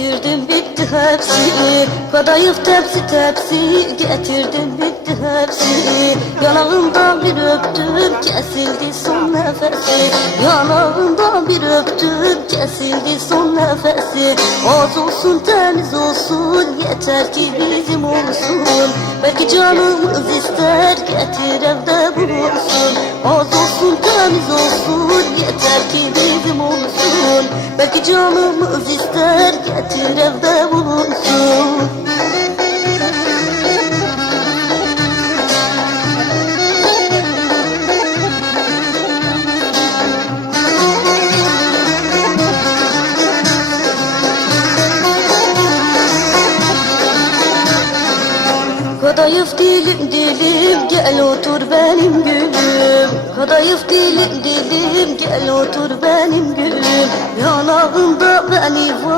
Getirdim bitti hepsi Kadayıf tepsi tepsi Getirdim bitti hepsi Yanağımdan bir öptüm Kesildi son nefesi. Yanağımdan bir öptüm Kesildi son nefesi. Az olsun temiz olsun Yeter ki bizim olsun. Belki canımız ister Getir evde bulunsun. Az olsun temiz olsun Yeter ki bizim olsun. Belki canımız ister Kadayıf dilim dilim gel otur benim gülüm. Kadayıf dilim dilim gel otur benim gülüm. Yanağında beni var